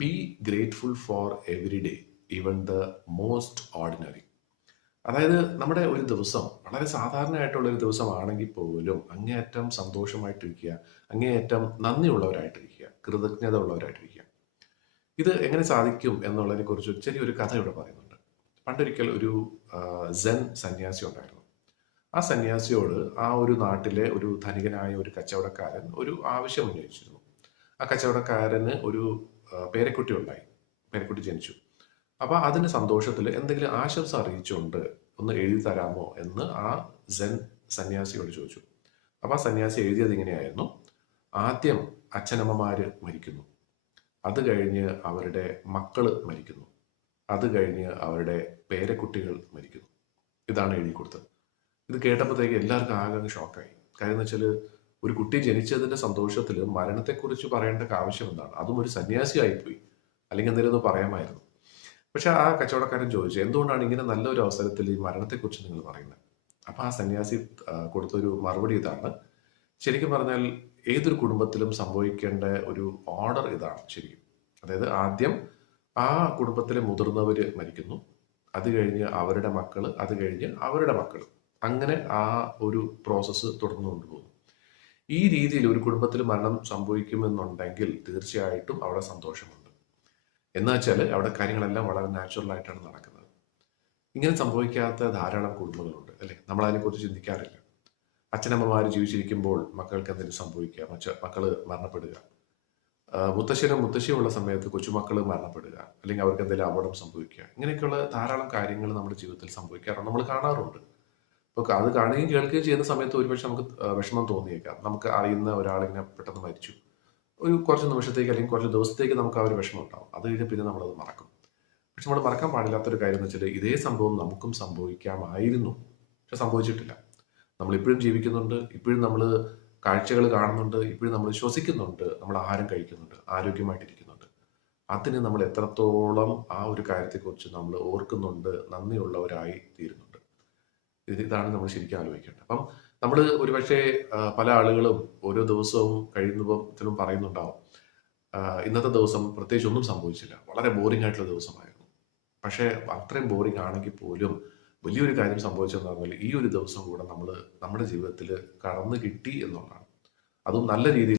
B grateful for every day, even the most ordinary. അതായത് നമ്മുടെ ഒരു ദിവസം വളരെ സാധാരണയായിട്ടുള്ള ഒരു ദിവസമാണെങ്കിൽ പോലും അങ്ങേയറ്റം സന്തോഷമായിട്ടിരിക്കുക, അങ്ങേയറ്റം നന്ദിയുള്ളവരായിട്ടിരിക്കുക, കൃതജ്ഞത ഉള്ളവരായിട്ടിരിക്കുക. ഇത് എങ്ങനെ സാധിക്കും എന്നുള്ളതിനെ കുറിച്ച് ചെറിയൊരു കഥ ഇവിടെ പറയുന്നുണ്ട്. പണ്ടൊരിക്കൽ ഒരു സെൻ സന്യാസി ഉണ്ടായിരുന്നു. ആ സന്യാസിയോട് ആ ഒരു നാട്ടിലെ ഒരു ധനികനായ ഒരു കച്ചവടക്കാരൻ ഒരു ആവശ്യം ഉന്നയിച്ചിരുന്നു. ആ കച്ചവടക്കാരന് ഒരു പേരക്കുട്ടി ഉണ്ടായി, പേരക്കുട്ടി ജനിച്ചു. അപ്പൊ അതിന്റെ സന്തോഷത്തിൽ എന്തെങ്കിലും ആശംസ അറിയിച്ചുകൊണ്ട് ഒന്ന് എഴുതി തരാമോ എന്ന് ആ സെൻ സന്യാസിയോട് ചോദിച്ചു. അപ്പൊ ആ സന്യാസി എഴുതിയത് ഇങ്ങനെയായിരുന്നു: ആദ്യം അച്ഛനമ്മമാര് മരിക്കുന്നു, അത് കഴിഞ്ഞ് അവരുടെ മക്കള് മരിക്കുന്നു, അത് കഴിഞ്ഞ് അവരുടെ പേരക്കുട്ടികൾ മരിക്കുന്നു. ഇതാണ് എഴുതി കൊടുത്തത്. ഇത് കേട്ടപ്പോഴത്തേക്ക് എല്ലാവർക്കും ആകെ ഷോക്കായി. കാര്യം എന്ന് വെച്ചാൽ ഒരു കുട്ടി ജനിച്ചതിന്റെ സന്തോഷത്തിൽ മരണത്തെക്കുറിച്ച് പറയേണ്ട ആവശ്യം എന്താണ്? അതും ഒരു സന്യാസി ആയിപ്പോയി, അല്ലെങ്കിൽ എന്തെങ്കിലും ഒന്ന് പറയാമായിരുന്നു. പക്ഷെ ആ കച്ചവടക്കാരൻ ചോദിച്ചു, എന്തുകൊണ്ടാണ് ഇങ്ങനെ നല്ലൊരു അവസരത്തിൽ ഈ മരണത്തെക്കുറിച്ച് നിങ്ങൾ പറയുന്നത്? അപ്പൊ ആ സന്യാസി കൊടുത്തൊരു മറുപടി ഇതാണ്: ശരിക്കും പറഞ്ഞാൽ ഏതൊരു കുടുംബത്തിലും സംഭവിക്കേണ്ട ഒരു ഓർഡർ ഇതാണ് ശരിക്കും. അതായത് ആദ്യം ആ കുടുംബത്തിലെ മുതിർന്നവര് മരിക്കുന്നു, അത് കഴിഞ്ഞ് അവരുടെ മക്കള്, അത് കഴിഞ്ഞ് അവരുടെ മക്കള്, അങ്ങനെ ആ ഒരു പ്രോസസ്സ് തുടർന്നു കൊണ്ടുപോകും. ഈ രീതിയിൽ ഒരു കുടുംബത്തിൽ മരണം സംഭവിക്കുമെന്നുണ്ടെങ്കിൽ തീർച്ചയായിട്ടും അവിടെ സന്തോഷമുണ്ട്. എന്ന് വെച്ചാൽ അവിടെ കാര്യങ്ങളെല്ലാം വളരെ നാച്ചുറൽ ആയിട്ടാണ് നടക്കുന്നത്. ഇങ്ങനെ സംഭവിക്കാത്ത ധാരാളം കുടുംബങ്ങളുണ്ട്, അല്ലെ? നമ്മൾ അതിനെക്കുറിച്ച് ചിന്തിക്കാറില്ല. അച്ഛനമ്മമാര് ജീവിച്ചിരിക്കുമ്പോൾ മക്കൾക്ക് എന്തെങ്കിലും സംഭവിക്കുക, മക്കള് മരണപ്പെടുക, മുത്തശ്ശനും മുത്തശ്ശിയും ഉള്ള സമയത്ത് കൊച്ചുമക്കള് മരണപ്പെടുക, അല്ലെങ്കിൽ അവർക്ക് എന്തെങ്കിലും അപകടം സംഭവിക്കുക, ഇങ്ങനെയൊക്കെയുള്ള ധാരാളം കാര്യങ്ങൾ നമ്മുടെ ജീവിതത്തിൽ സംഭവിക്കാറുണ്ട്, നമ്മൾ കാണാറുണ്ട്. അപ്പൊ അത് കാണുകയും കേൾക്കുകയും ചെയ്യുന്ന സമയത്ത് ഒരുപക്ഷെ നമുക്ക് വിഷമം തോന്നിയേക്കാം. നമുക്ക് അറിയുന്ന ഒരാളിങ്ങനെ പെട്ടെന്ന് മരിച്ചു, ഒരു കുറച്ച് നിമിഷത്തേക്ക് അല്ലെങ്കിൽ കുറച്ച് ദിവസത്തേക്ക് നമുക്ക് ആ ഒരു വിഷമം ഉണ്ടാവും. അത് കഴിഞ്ഞ് പിന്നെ നമ്മളത് മറക്കും. പക്ഷെ നമ്മൾ മറക്കാൻ പാടില്ലാത്തൊരു കാര്യം എന്ന് വെച്ചാൽ ഇതേ സംഭവം നമുക്കും സംഭവിക്കാമായിരുന്നു, പക്ഷെ സംഭവിച്ചിട്ടില്ല. നമ്മൾ ഇപ്പോഴും ജീവിക്കുന്നുണ്ട്, ഇപ്പോഴും നമ്മൾ കാഴ്ചകൾ കാണുന്നുണ്ട്, ഇപ്പോഴും നമ്മൾ ശ്വസിക്കുന്നുണ്ട്, നമ്മൾ ആഹാരം കഴിക്കുന്നുണ്ട്, ആരോഗ്യമായിട്ടിരിക്കുന്നുണ്ട്. അതിന് നമ്മൾ എത്രത്തോളം ആ ഒരു കാര്യത്തെക്കുറിച്ച് നമ്മൾ ഓർക്കുന്നുണ്ട്, നന്ദിയുള്ളവരായി തീരുന്നുണ്ട്. ഇതാണ് നമ്മൾ ശരിക്കും ആലോചിക്കേണ്ടത്. അപ്പം നമ്മൾ ഒരുപക്ഷെ പല ആളുകളും ഓരോ ദിവസവും കഴിയുന്നതിലും പറയുന്നുണ്ടാവും, ഇന്നത്തെ ദിവസം പ്രത്യേകിച്ച് ഒന്നും സംഭവിച്ചില്ല, വളരെ ബോറിംഗ് ആയിട്ടുള്ള ദിവസമായിരുന്നു. പക്ഷേ അത്രയും ബോറിംഗ് ആണെങ്കിൽ പോലും വലിയൊരു കാര്യം സംഭവിച്ചെന്ന് പറഞ്ഞാൽ ഈ ഒരു ദിവസം കൂടെ നമ്മൾ നമ്മുടെ ജീവിതത്തിൽ കടന്നു കിട്ടി എന്നുള്ളതാണ്. അതും നല്ല രീതിയിൽ.